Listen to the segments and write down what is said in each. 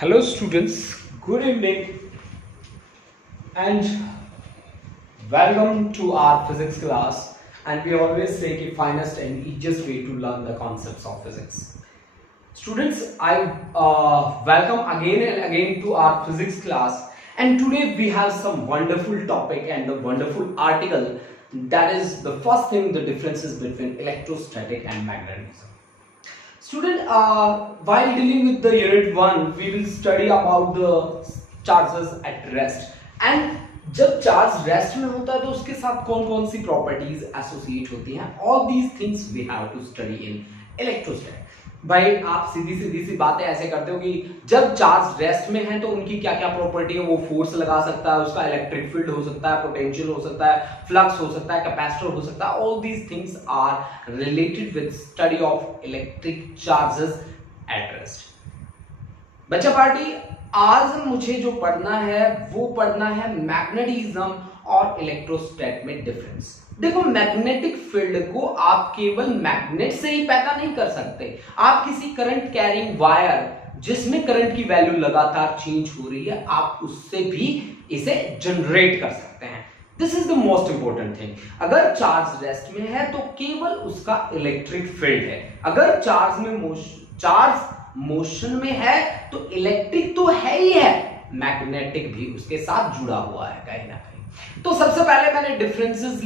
Hello students, good evening and welcome to our physics class. And we always say the finest and easiest way to learn the concepts of physics. Students, I welcome again and again to our physics class, and today we have some wonderful topic and a wonderful article, that is the first thing, the differences between electrostatic and magnetism. Student, while dealing with the unit 1, we will study about the charges at rest. And जब charge rest में होता है तो उसके साथ कौन कौन सी properties associate होती हैं, all these things we have to study in electrostatic. भाई आप सीधी सी बातें ऐसे करते हो कि जब चार्ज रेस्ट में है तो उनकी क्या क्या प्रॉपर्टी है, वो फोर्स लगा सकता है, उसका इलेक्ट्रिक फील्ड हो सकता है, पोटेंशियल हो सकता है, फ्लक्स हो सकता है, कैपेसिटर हो सकता है. All these things are related with study of electric charges at rest. बच्चा पार्टी, आज मुझे जो पढ़ना है वो पढ़ना है मैग्नेटिज्म और इलेक्ट्रोस्टैट में डिफरेंस. देखो, मैग्नेटिक फील्ड को आप केवल मैग्नेट से ही पैदा नहीं कर सकते. आप किसी करंट कैरिंग वायर जिसमें करंट की वैल्यू लगातार चेंज हो रही है, आप उससे भी इसे जनरेट कर सकते हैं. This is the most important thing. अगर चार्ज रेस्ट में है तो केवल उसका इलेक्ट्रिक फील्ड है. अगर चार्ज मोशन में है तो इलेक्ट्रिक तो है ही है, मैग्नेटिक भी उसके साथ जुड़ा हुआ है कहीं ना कहीं. तो सबसे पहले मैंने डिफरेंसेस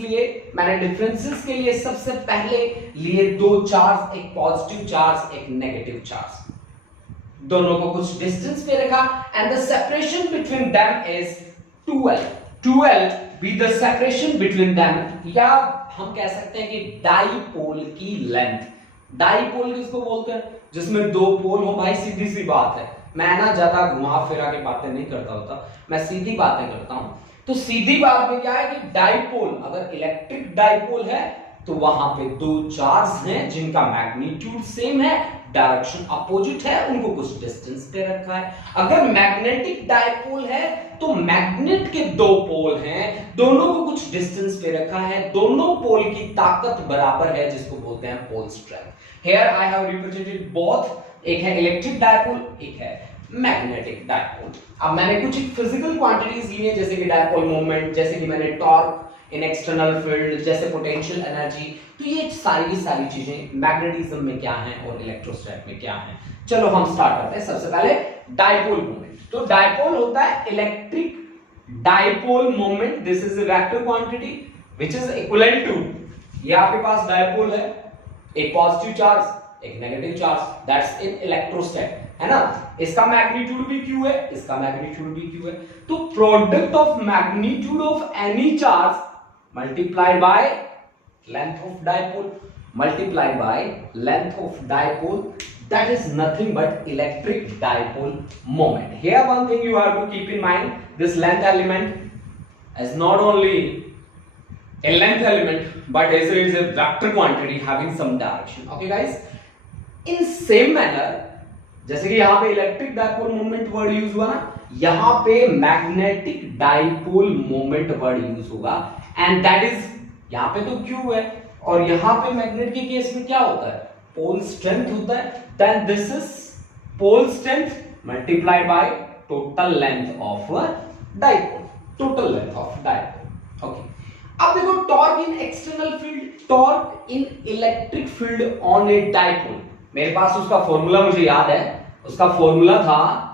के लिए सबसे पहले लिए दो चार्ज, एक पॉजिटिव चार्ज, एक नेगेटिव चार्ज. दोनों को कुछ डिस्टेंस पे रखा and the separation between them is 12 be the separation between them, या हम कह सकते हैं कि डाइपोल की लेंथ. डाइपोल किसको बोलते हैं? जिसमें दो पोल हो. भाई सीधी सी बात है, मैं ना ज्यादा घुमा फिरा के बातें नहीं करता होता, मैं सीधी बातें करता हूं. तो सीधी बात में क्या है कि डाइपोल, अगर इलेक्ट्रिक डाइपोल है तो वहां पे दो चार्ज हैं जिनका मैग्नीट्यूड सेम है, डायरेक्शन अपोजिट है, उनको कुछ डिस्टेंस पे रखा है. अगर मैग्नेटिक डाइपोल है तो मैग्नेट के दो पोल हैं, दोनों को कुछ डिस्टेंस पे रखा है, दोनों पोल की ताकत बराबर है, जिसको बोलते हैं pole strength. Here I have represented both. एक है इलेक्ट्रिक डाइपोल, एक है मैग्नेटिक डाइपोल. अब मैंने कुछ फिजिकल क्वांटिटीज ली हैं, जैसे कि डाइपोल मोमेंट, जैसे कि मैंने टॉर्क इन एक्सटर्नल फील्ड, जैसे पोटेंशियल एनर्जी. तो ये सारी चीजें मैग्नेटिज्म में क्या हैं और इलेक्ट्रोस्टैट में क्या हैं. चलो हम स्टार्ट करते हैं. सबसे पहले डाइपोल मोमेंट. तो डाइपोल होता है electric dipole moment. This is a vector quantity which is equivalent to, ये आपके पास डाइपोल है, एक पॉजिटिव चार्ज, एक negative charge, that's in electrostat, है ना. इसका मैग्नीट्यूड भी Q है, इसका मैग्नीट्यूड भी Q है. तो product of magnitude of any charge multiply by length of dipole, multiply by length of dipole, that is nothing but electric dipole moment. Here one thing you have to keep in mind, this length element is not only a length element but as it is a vector quantity having some direction. Okay guys, in same manner, जैसे कि यहाँ पे electric dipole moment word use हुआ ना, यहाँ पे magnetic dipole moment word use होगा, and that is, यहाँ पे तो Q है और यहाँ पे मैग्नेट के केस में क्या होता है, पोल स्ट्रेंथ होता है. Then this is pole strength multiplied by total length of dipole, total length of dipole. Okay, अब देखो torque in external field, torque in electric field on a dipole. मेरे पास उसका फॉर्मूला मुझे याद है, उसका फॉर्मूला था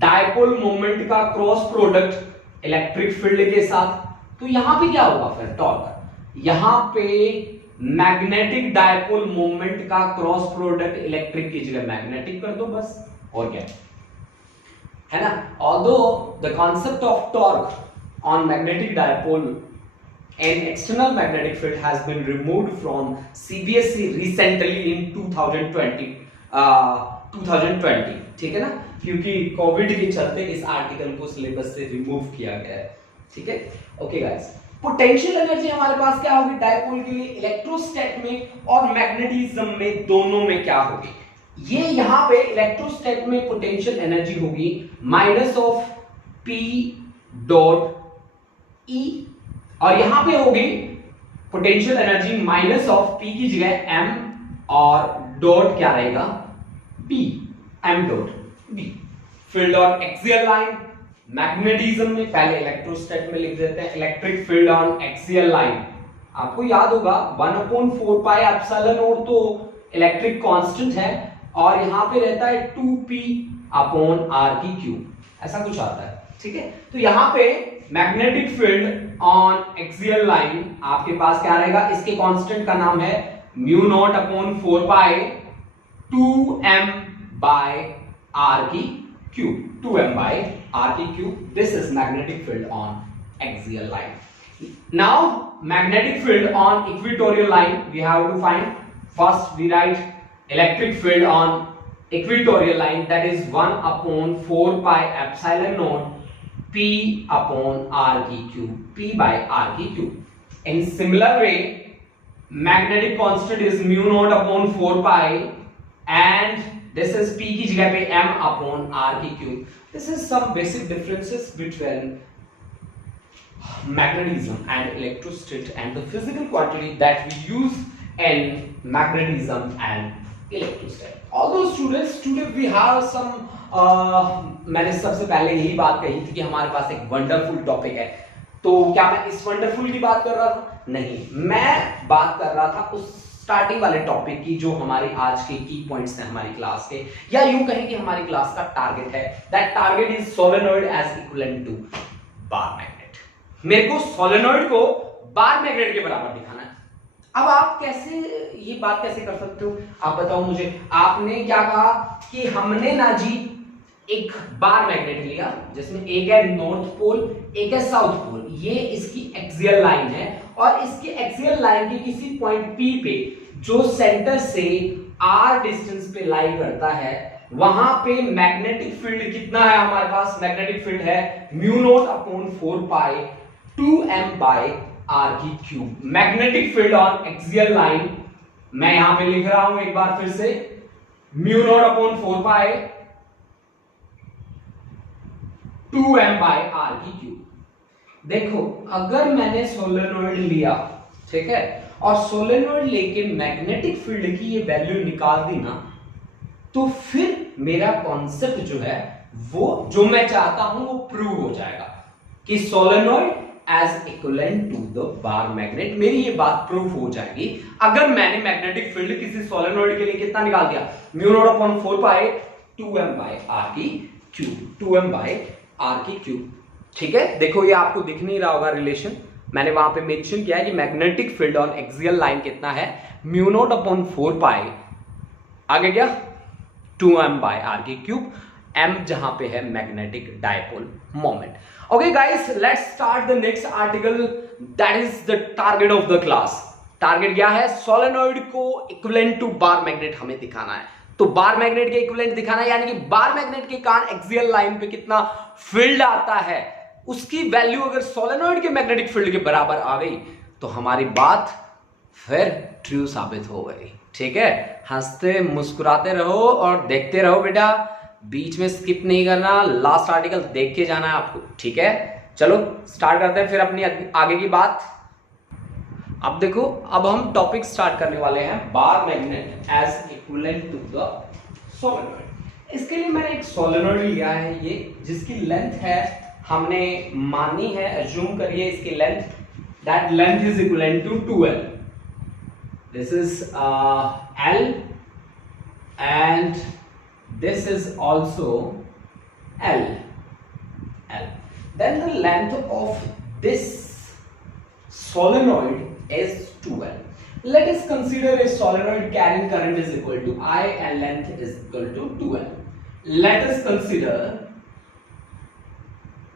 डाइपोल मोमेंट का क्रॉस प्रोडक्ट इलेक्ट्रिक फील्ड के साथ. तो यहां पे क्या होगा फिर टॉर्क, यहां पे मैग्नेटिक डाइपोल मोमेंट का क्रॉस प्रोडक्ट इलेक्ट्रिक की जगह मैग्नेटिक कर दो बस, और क्या है ना. Although the concept of torque on magnetic dipole and external magnetic field has been removed from CBSE recently in 2020, ठीक है ना, क्योंकि कोविड के चलते इस आर्टिकल को सिलेबस से रिमूव किया गया है. ठीक है. ओके गाइस, पोटेंशियल एनर्जी हमारे पास क्या होगी डाइपोल के लिए, इलेक्ट्रोस्टैट में और मैग्नेटिज्म में, दोनों में क्या होगी. ये यहां पे इलेक्ट्रोस्टैट में पोटेंशियल एनर्जी होगी minus of P dot E, और यहां पे होगी potential energy minus of P की जगह M और डॉट क्या रहेगा B, M dot B. Field on axial line, magnetism में पहले इलेक्ट्रोस्टैट में लिख देते हैं electric field on axial line. आपको याद होगा 1/4 पाई एप्सिलॉन नॉट तो इलेक्ट्रिक कांस्टेंट है और यहां पे रहता है 2p अपॉन r की क्यूब, ऐसा कुछ आता है, ठीक है। तो यहां पे magnetic field on axial line आपके पास क्या रहेगा, इसके कांस्टेंट का नाम है mu naught upon 4 pi 2m by r की क्यूब, 2m बाय r की cube. This is magnetic field on axial line. Now magnetic field on equatorial line we have to find. First we write electric field on equatorial line, that is 1/4 pi epsilon naught p upon r की cube, p by r की cube. In similar way magnetic constant is mu naught upon 4 pi and this is p की जगह पे m upon r की cube. This is some basic differences between magnetism and electrostat and the physical quantity that we use in magnetism and electrostat. Although students today we have some मैंने सबसे पहले यही बात कही थी कि हमारे पास एक वंडरफुल टॉपिक है, तो क्या मैं इस वंडरफुल की बात कर रहा था? नहीं, मैं बात कर रहा था उस स्टार्टिंग वाले टॉपिक की जो हमारे आज के की पॉइंट्स हैं हमारी क्लास के, या यूं कहें कि हमारी क्लास का टारगेट है। That target is solenoid as equivalent to bar magnet. मेरे को सोलेनॉइड को बार मैग्नेट के बराबर दिखाना है। अब आप कैसे ये बात कैसे कर सकते हो, आप बताओ मुझे। आपने क्या कहा कि हमने ना जी एक बार मैग्नेट लिया जिसमें एक है नॉर्थ पोल एक है साउथ पोल, ये इसकी एक्सियल लाइन है और इसके एक्सियल लाइन के किसी पॉइंट P पे जो सेंटर से r डिस्टेंस पे लाई करता है वहां पे मैग्नेटिक फील्ड कितना है हमारे पास? मैग्नेटिक फील्ड है mu naught upon 4 pi 2m by r की cube. Magnetic field on axial line मैं यहां पे लिख रहा हूं एक बार फिर से, mu naught upon 4 pi 2m by r की क्यूब। देखो अगर मैंने सोलेनॉइड लिया, ठीक है, और सोलेनॉइड लेके मैग्नेटिक फील्ड की ये वैल्यू निकाल दी ना, तो फिर मेरा कॉन्सेप्ट जो है वो जो मैं चाहता हूं वो प्रूव हो जाएगा कि solenoid as equivalent to the bar magnet. मेरी ये बात प्रूफ हो जाएगी अगर मैंने मैग्नेटिक फील्ड किसी सोलेनॉइड के लिए कितना निकाल दिया, mu naught upon 4 pi 2m by r की क्यूब, 2m बाय r की क्यूब। ठीक है, देखो ये आपको दिख नहीं रहा होगा रिलेशन, मैंने वहां पे मेंशन किया है कि magnetic field on axial line कितना है, म्यू नॉट अपॉन 4 पाई आगे क्या 2m बाय r की क्यूब, m जहां पे है magnetic dipole moment. Okay guys, let's start the next article, that is the target of the class. Target क्या है? सोलेनॉइड को इक्विवेलेंट टू बार मैग्नेट हमें दिखाना है। तो बार मैग्नेट के इक्विवेलेंट दिखाना है, यानी कि बार मैग्नेट के कारण एक्सियल लाइन पे कितना फील्ड आता है उसकी वैल्यू अगर सोलेनॉइड के मैग्नेटिक फील्ड के बराबर आ गई तो हमारी बात फिर ट्रू साबित हो गई। ठीक है, हंसते मुस्कुराते रहो और देखते रहो बेटा, बीच में स्किप नहीं करना, लास्ट आर्टिकल देख के जाना है आपको। ठीक है, चलो स्टार्ट करते हैं फिर अपनी आगे की बात। अब देखो, अब हम टॉपिक स्टार्ट करने वाले हैं bar magnet as equivalent to the solenoid. इसके लिए मैंने एक सोलेनॉइड लिया है ये, जिसकी लेंथ है हमने मानी है, अज्यूम करिए इसकी length, that length is equivalent to 2l। This is l and this is also L. Then the length of this solenoid is 2l. Let us consider a solenoid carrying current is equal to I and length is equal to 2l. Let us consider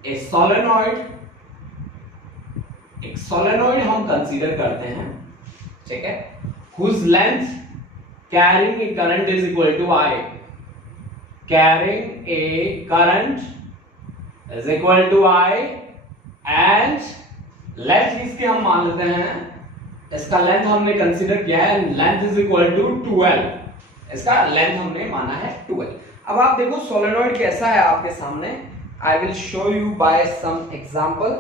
a solenoid, एक solenoid हम consider करते हैं, ठीक है, whose length carrying a current is equal to I. Carrying a current is equal to I and length इसके हम मान लेते हैं, इसका लेंथ हमने कंसीडर किया है, length is equal to 2l, इसका लेंथ हमने माना है 2l। अब आप देखो सोलेनॉइड कैसा है आपके सामने, I will show you by some example.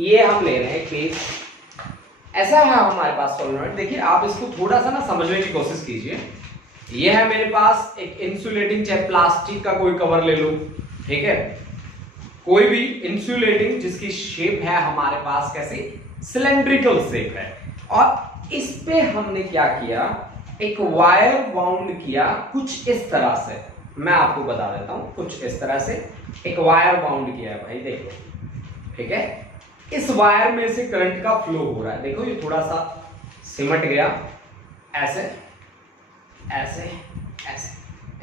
ये हम ले रहे हैं पेज, ऐसा है हमारे पास सोलेनॉइड। देखिए आप इसको थोड़ा सा ना समझने की कोशिश कीजिए। ये है मेरे पास एक इंसुलेटिंग, चाहे प्लास्टिक का कोई कवर ले लो, ठीक है, कोई भी इंसुलेटिंग जिसकी शेप है हमारे पास कैसे, सिलेंड्रिकल शेप है, और इस पे हमने क्या किया, एक वायर बाउंड किया कुछ इस तरह से। मैं आपको बता देता हूं, कुछ इस तरह से एक वायर बाउंड किया है भाई, देखो, ठीक है। इस वायर में से करंट का फ्लो हो रहा है, देखो ये थोड़ा सा सिमट गया, ऐसे ऐसे ऐसे,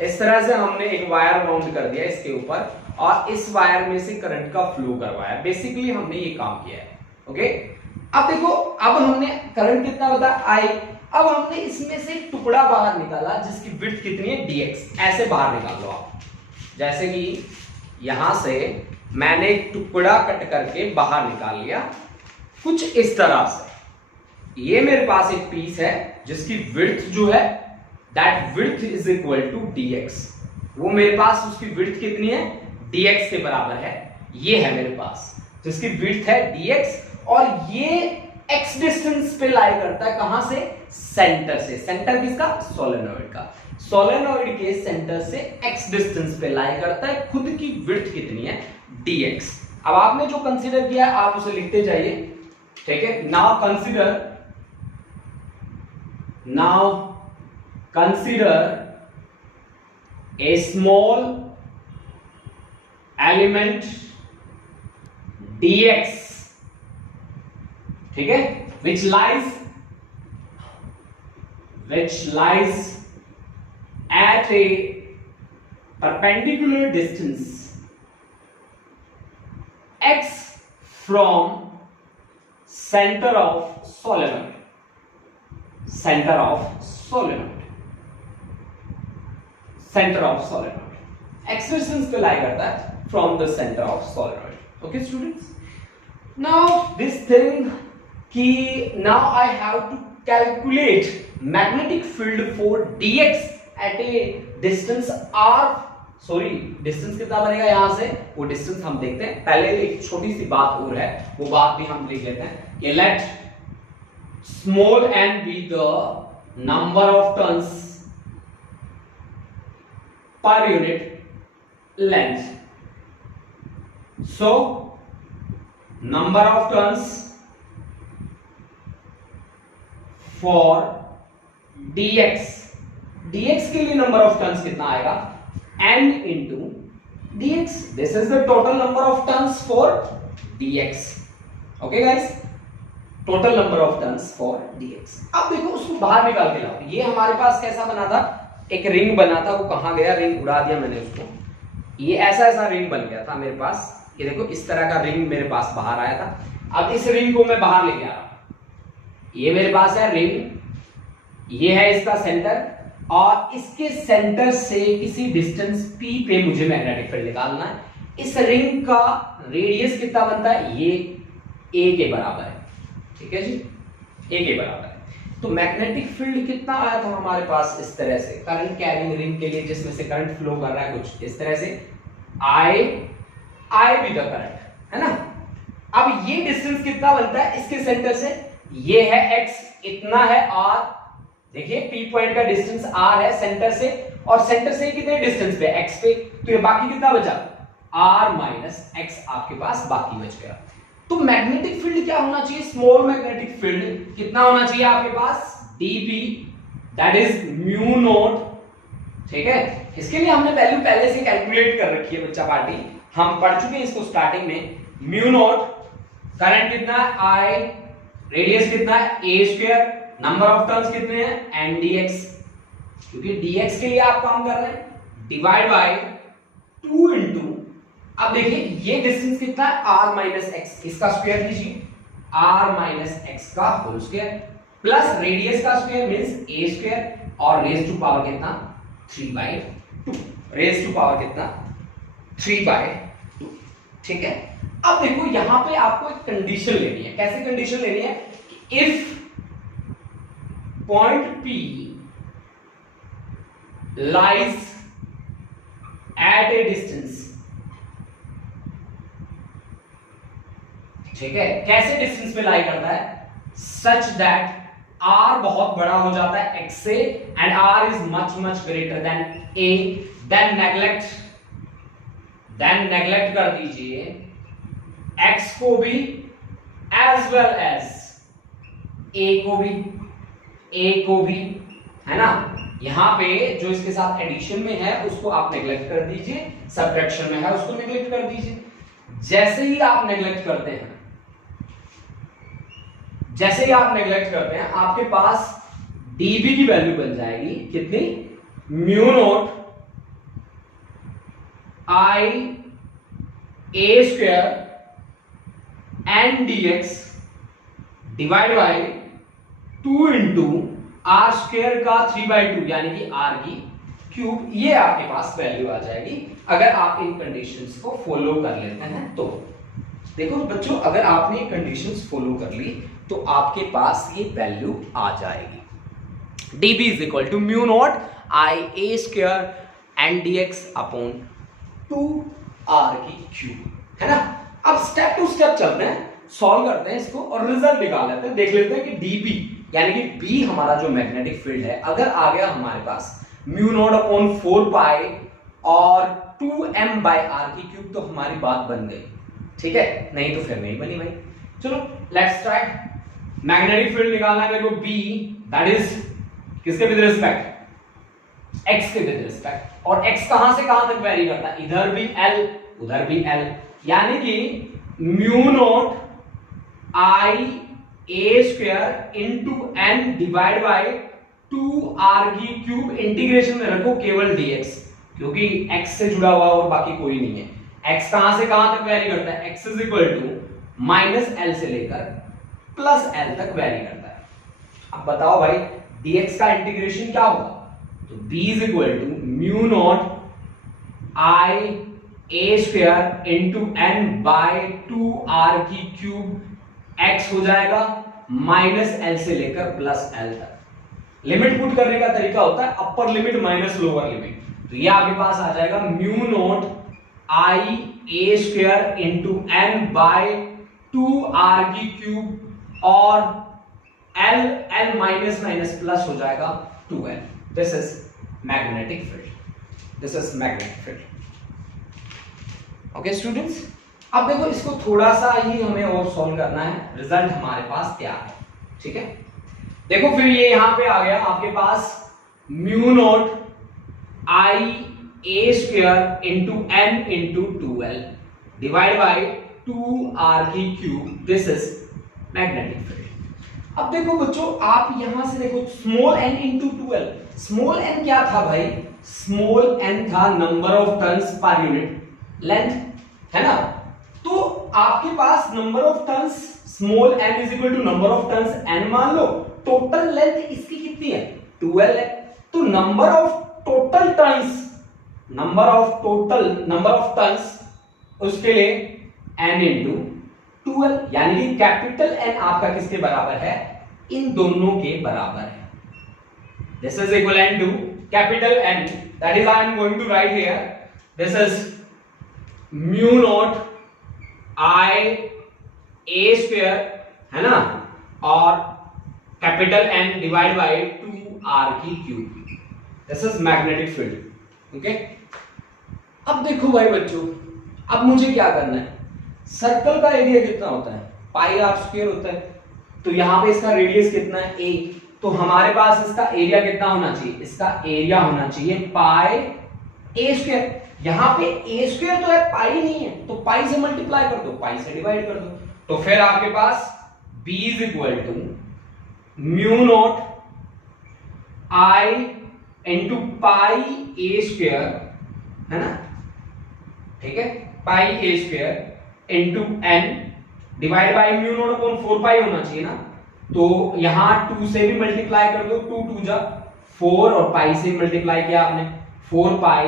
इस तरह से हमने एक वायर बाउंड कर दिया इसके ऊपर, और इस वायर में से करंट का फ्लो करवाया। बेसिकली हमने ये काम किया है, ओके। अब देखो, अब हमने करंट कितना बताया, आई। अब हमने इसमें से एक टुकड़ा बाहर निकाला जिसकी विड्थ कितनी है, dx। ऐसे बाहर निकाल लो आप, जैसे कि यहां से मैंने एक टुकड़ा कट करके बाहर निकाल लिया कुछ इस तरह से। ये मेरे पास एक पीस है जिसकी विड्थ जो है, that width is equal to dx। वो मेरे पास उसकी विड्थ कितनी है, dx के बराबर है। ये है मेरे पास जिसकी विड्थ है dx, और ये x डिस्टेंस पे लाई करता है, कहां से, सेंटर से। सेंटर किसका, सोलेनोइड का। सोलेनोइड के सेंटर से x डिस्टेंस पे लाई करता है, खुद की विड्थ कितनी है, dx। अब आपने जो कंसीडर किया है आप उसे लिखते जाइए, ठीक है। Now consider a small element dx, ठीक है, which lies at a perpendicular distance x from center of solenoid, x distance पे लाई करता है from the center of solenoid, okay students। now this thing कि now I have to calculate magnetic field for dx at a distance r, sorry distance कितना बनेगा यहां से, वो distance हम देखते हैं। पहले एक छोटी सी बात और है, वो बात भी हम लिख लेते हैं कि let small n be the number of turns per unit length, so number of turns for dx के लिए नंबर ऑफ टर्न्स कितना आएगा, n into dx। this is the total number of turns for dx, okay guys, total number of turns for dx। अब देखो उसको बाहर निकाल के लाओ। ये हमारे पास कैसा बना था, एक रिंग बना था, वो कहां गया, रिंग उड़ा दिया मैंने उसको। ये ऐसा रिंग बन गया था मेरे पास, ये देखो इस तरह का रिंग मेरे पास बाहर आया था। अब इस रिंग को मैं बाहर लेके आ रहा हूं, ये मेरे पास है रिंग, ये है इसका सेंटर, और इसके सेंटर से किसी डिस्टेंस p पे मुझे मैग्नेटिक फील्ड निकालना है। इस रिंग का रेडियस कितना बनता है, ये a के बराबर है, ठीक है जी, a के बराबर है। तो मैग्नेटिक फील्ड कितना आया था हमारे पास, इस तरह से, करंट कैरिंग रिंग के लिए जिसमें से करंट फ्लो कर रहा है कुछ इस तरह से, I भी द करंट, है ना। अब ये डिस्टेंस कितना बनता है इसके सेंटर से, ये है x, इतना है r, देखिए P पॉइंट का डिस्टेंस r है सेंटर से, और सेंटर से कितने डिस्टेंस पे, x पे, तो ये बाकी कितना बचा, r माइनस x आपके पास बाकी बच गया। तो मैग्नेटिक फील्ड क्या होना चाहिए, स्मॉल मैग्नेटिक फील्ड कितना होना चाहिए आपके पास, dp, that is mu not, ठीक है। इसके लिए हमने वैल्यू पहले से कैलकुलेट कर रखी है बच्चा पार्टी, हम पढ़ चुके हैं इसको स्टार्टिंग में। म्यू नॉट, करंट कितना है I, रेडियस कितना है a square, number of turns कितने हैं n dx, क्योंकि dx के लिए आप काम कर रहे हैं, डिवाइड बाय 2 इंटू, अब देखिए ये डिस्टेंस कितना है r माइनस एक्स, इसका स्क्वायर लीजिए, r माइनस एक्स का होल स्क्वायर, प्लस रेडियस का स्क्वायर मींस a स्क्वायर, और रेज टू पावर कितना 3/2, रेज टू पावर कितना 3/2, ठीक है। अब देखो यहां पे आपको एक कंडीशन लेनी है, कैसे कंडीशन लेनी है, if point P lies at a distance, ठीक है, कैसे डिस्टेंस पे लाई करता है, सच दैट r बहुत बड़ा हो जाता है x से and r is much much greater than a, then neglect कर दीजिए x को भी एज वेल एज a को भी, है ना। यहां पे जो इसके साथ एडिशन में है उसको आप नेग्लेक्ट कर दीजिए, सब्ट्रैक्शन में है उसको नेग्लेक्ट कर दीजिए। जैसे ही आप नेग्लेक्ट करते हैं आपके पास dB की वैल्यू बन जाएगी कितनी, mu naught I a square N dx divide by 2 into r square का 3/2 यानी कि r की क्यूब। ये आपके पास वैल्यू आ जाएगी अगर आप इन कंडीशंस को फॉलो कर लेते हैं। तो देखो बच्चों, अगर आपने कंडीशंस फॉलो कर ली तो आपके पास ये वैल्यू आ जाएगी। dB is equal to mu naught I a square N dx upon 2r की क्यूब, है ना। अब स्टेप टू स्टेप चलते हैं, सॉल्व करते हैं इसको और रिजल्ट निकाल लेते हैं। देख लेते हैं कि dB यानी कि B हमारा जो मैग्नेटिक फील्ड है अगर आ गया हमारे पास म्यू नॉट अपॉन 4 पाई और 2m बाय r की क्यूब, तो हमारी बात बन गई, ठीक है। नहीं तो फिर नहीं बनी भाई। चलो लेट्स ट्राई। मैग्नेटिक फील्ड निकालना है मेरे को B, दैट इज किसके विद रिस्पेक्ट, x के विद रिस्पेक्ट। और x कहां से कहां तक वेरी करता है, इधर भी L उधर भी L, यानी कि mu naught I a square into n divide by 2r की क्यूब, इंटीग्रेशन में रखो केवल dx, क्योंकि x से जुड़ा हुआ और बाकी कोई नहीं है। x कहां से कहां तक वेरी करता है, x is equal to minus L से लेकर प्लस एल तक वेरी करता है। अब बताओ भाई dx का इंटीग्रेशन क्या होगा, तो b is equal to mu naught I a square into n by 2r की क्यूब, x हो जाएगा माइनस एल से लेकर प्लस एल तक। लिमिट पुट करने का तरीका होता है upper limit minus lower limit, तो ये आपके पास आ जाएगा mu naught I a square into n by 2r की क्यूब और l माइनस माइनस प्लस हो जाएगा 2l। This is magnetic field. Okay students, अब देखो इसको थोड़ा सा ही हमें और सॉल्व करना है, रिजल्ट हमारे पास क्या है, ठीक है। देखो फिर ये यहां पे आ गया आपके पास mu naught I a square into n into 2l divide by 2r की cube, this is magnetic field. अब देखो बच्चों, आप यहां से देखो small n into 2l, small n क्या था भाई, स्मॉल n था number of turns per unit length, है ना। तो आपके पास number of turns small n is equal to number of turns n मान लो, टोटल लेंथ इसकी कितनी है 2l है, तो नंबर ऑफ टर्न्स उसके लिए n इंटू 2l, यानी कि कैपिटल N आपका किसके बराबर है, इन दोनों के बराबर है। This is equivalent to capital N, that is I am going to write here, this is mu naught I a square, है ना, और capital N divide by 2r की cube, this is magnetic field. Okay, अब देखो भाई बच्चों, अब मुझे क्या करना है, सर्कल का एरिया कितना होता है, पाई आर स्क्वायर होता है, तो यहां पे इसका रेडियस कितना है a, तो हमारे पास इसका एरिया कितना होना चाहिए, इसका एरिया होना चाहिए पाई a स्क्वायर। यहां पे a स्क्वायर तो है, पाई नहीं है, तो पाई से मल्टीप्लाई कर दो, पाई से डिवाइड कर दो, तो फिर आपके पास b is equal to mu naught I into pi a square, है ना, ठीक है, pi a square into n divide by mu naught upon 4 pi होना चाहिए ना, तो यहां 2 से भी मल्टीप्लाई कर दो, 2 2 जा 4 और पाई से मल्टीप्लाई किया आपने 4 पाई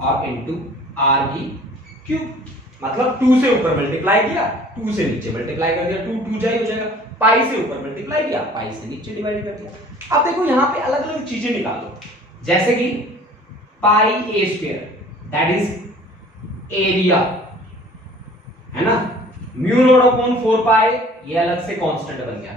और इंटू r की क्यूब, मतलब 2 से ऊपर मल्टीप्लाई किया, 2 से नीचे मल्टीप्लाई कर दिया, 2 2 जा ही हो जाएगा, पाई से ऊपर मल्टीप्लाई किया, पाई से नीचे डिवाइड कर दिया। अब देखो यहां पे अलग अलग चीजें निकालो, जैसे कि पाई a square that is area, है ना, म्यू नॉट अपॉन 4 पाई ये अलग से कांस्टेंट बन गया,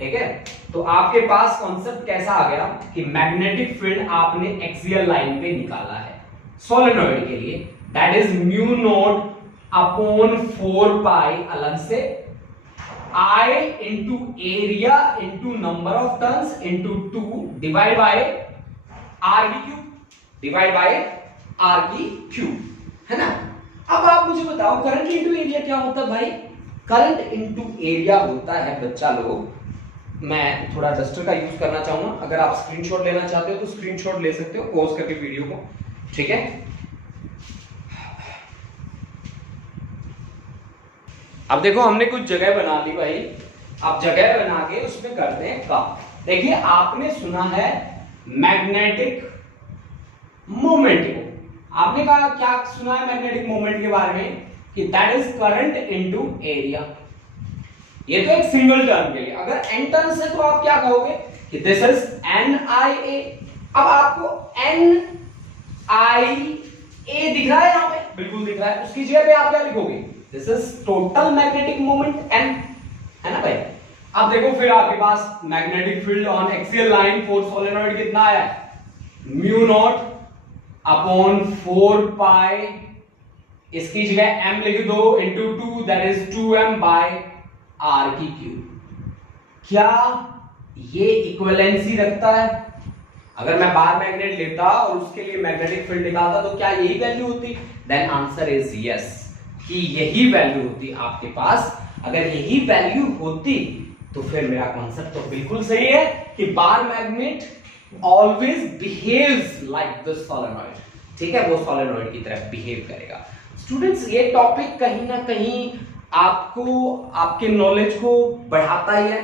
ठीक है। तो आपके पास कॉन्सेप्ट कैसा आ गया कि मैग्नेटिक फील्ड आपने एक्सियल लाइन पे निकाला है सोलेनॉइड के लिए, that is mu naught upon 4 pi अलग से I into area into number of turns into 2 divide by r की क्यूब, डिवाइड बाय आर की क्यूब, है ना। अब आप मुझे बताओ करंट इंटू एरिया क्या होता है भाई? करंट इंटू एरिया होता है बच्चा लोग, मैं थोड़ा डस्टर का यूज करना चाहूंगा, अगर आप स्क्रीनशॉट लेना चाहते हो तो स्क्रीनशॉट ले सकते हो पॉज करके वीडियो को, ठीक है। अब देखो हमने कुछ जगह बना ली भाई, आप जगह बना के उसमें करते हैं काम। देखिए आपने सुना है मैग्नेटिक मोमेंट को, आपने कहा क्या सुना है मैग्नेटिक मोमेंट के बारे में कि that is current into area. ये तो एक सिंगल टर्म के लिए, अगर एन टर्म्स है तो आप क्या कहोगे कि दिस इज एन आई ए। अब आपको एन आई ए दिख रहा है यहां पे, बिल्कुल दिख रहा है, उसकी जगह पे आप क्या लिखोगे? This is total magnetic moment N, है ना भाई। अब देखो फिर आपके पास magnetic field on axial line for solenoid कितना आया? म्यू नॉट अपॉन 4 पाई, इसकी जगह m लिख दो into 2 that is 2m by r की क्यूब। क्या ये इक्विवेलेंसी रखता है? अगर मैं बार मैग्नेट लेता और उसके लिए मैग्नेटिक फील्ड निकालता तो क्या यही वैल्यू होती? देन आंसर इज यस, कि यही वैल्यू होती आपके पास। अगर यही वैल्यू होती तो फिर मेरा कॉन्सेप्ट तो बिल्कुल सही है कि bar magnet always behaves like the solenoid, ठीक है, वो सोलेनॉइड की तरह बिहेव करेगा। स्टूडेंट्स ये टॉपिक कहीं ना कहीं आपको आपके नॉलेज को बढ़ाता ही है,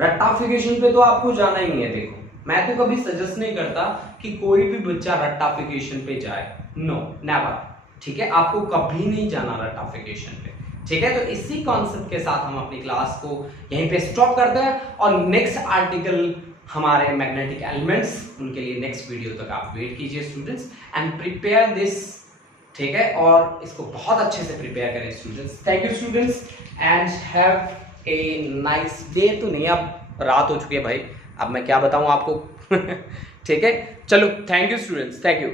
रट्टाफिकेशन पे तो आपको जाना ही है। देखो मैं तो कभी सजेस्ट नहीं करता कि कोई भी बच्चा रट्टाफिकेशन पे जाए, नो नेवर, ठीक है, आपको कभी नहीं जाना रट्टाफिकेशन पे, ठीक है। तो इसी कॉन्सेप्ट के साथ हम अपनी क्लास को यहीं पे स्टॉप करते हैं और नेक्स्ट आर्टिकल हमारे मैग्नेटिक एलिमेंट्स, उनके लिए नेक्स्ट वीडियो तक आप वेट कीजिए स्टूडेंट्स एंड प्रिपेयर दिस, ठीक है, और इसको बहुत अच्छे से प्रिपेयर करें students. Thank you students and have a nice day. तो नहीं, अब रात हो चुकी है भाई, अब मैं क्या बताऊं आपको ठीक है, चलो thank you students, thank you.